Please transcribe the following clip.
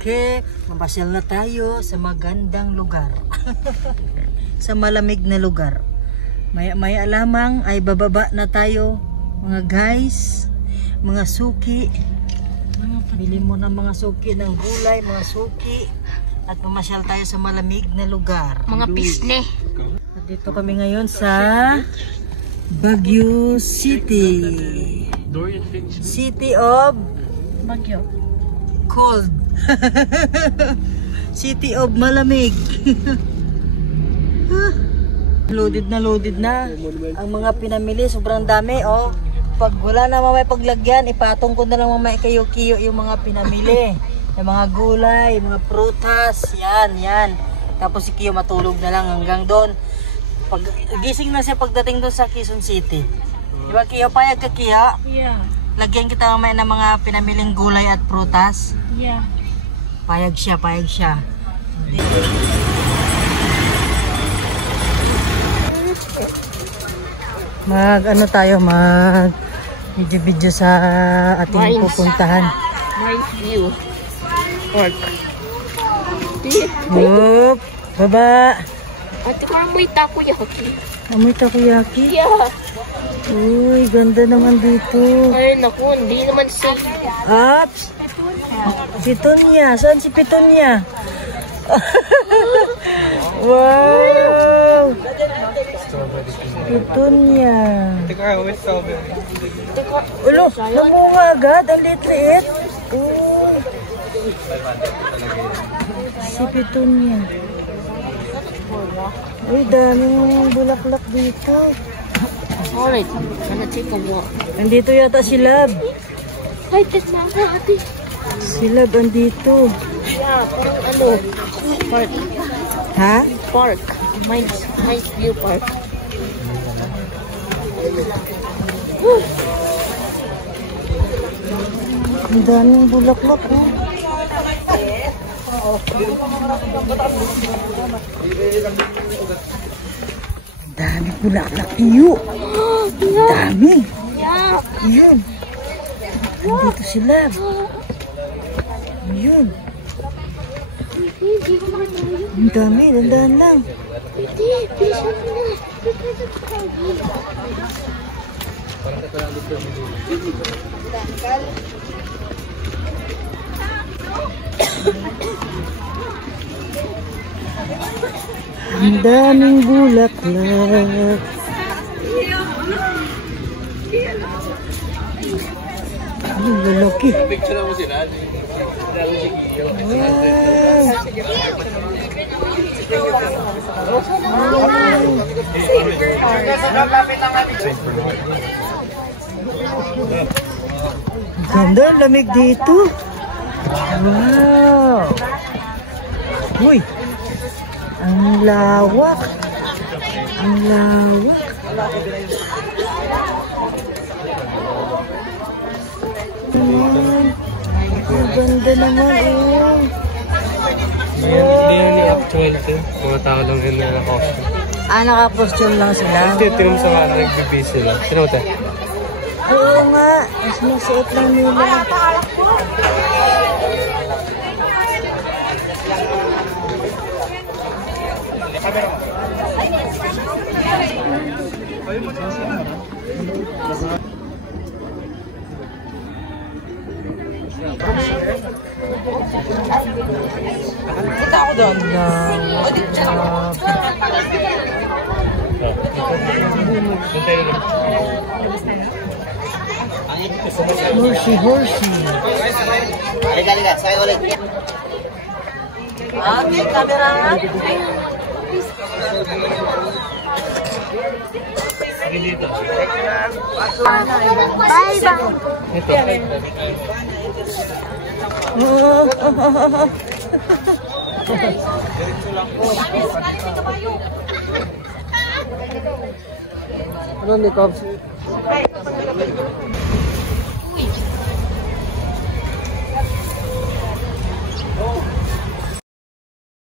Okay, mapasyal na tayo sa magandang lugar. Sa malamig na lugar. Maya lamang ay bababa na tayo, mga guys, mga suki. Bili mo ng mga suki ng gulay, mga suki. At mamasyal tayo sa malamig na lugar. Mga pisne. At dito kami ngayon sa Baguio City. City of Baguio. Cold. City of malamig. Loaded na ang mga pinamili, sobrang dami. Oh, pag wala na mamay paglagyan, ipatong ko na lang mamay kayo kiyo yung mga pinamili, yung mga gulay, yung mga prutas, yan. Tapos si Kiyo matulog na lang hanggang doon. Pag gising na siya pagdating doon sa Quezon City. Di ba Kiyo, payag ka Kiyo? Yeah. Lagyan kita mamaya ng mga pinamiling gulay at prutas. Yeah. Payag siya. Mag video sa ating pupuntahan. Nice view. Park. Yup, baba. Ate ko amoy takoyaki. Amoy takoyaki? Yeah. Uy, ganda naman dito. Ay naku, hindi naman safe. Ups. Pitunya, saan si Pitunya? Wow. Pitunya. Ulo, namunga agad, ang liit-liit. Si Pitunya. Uy, daming bulaklak dito. Alright, gonna take a walk. Nandito yata si Lab. Ay, tignan mo ate. Si Lab andito. Yeah, parang park. Ha? Park. Nice view park. Ang daming bulaklak, oh. Dami bulaklak, iyo. Dami. Yun. Andito si Lab. Yun. Ang dami, dandahan lang. Ang daming bulaklak. Ang lalaki. Ganda, lamig dito. Wow. Uy. Ang lawak. Ang lawak. Ang ganda naman, oh. Hindi na ni-actual ito. Mga tao lang yun na naka-costume. Naka-costume lang sila? Hindi, tinum sa mga nag-bibis sila. Sino ito? Oo nga. Sinusuot lang nila. Kita ako doon. Horsey. Liga, saya ulit. Okay, camera. Dito. Bye. Ano ni Cobbs?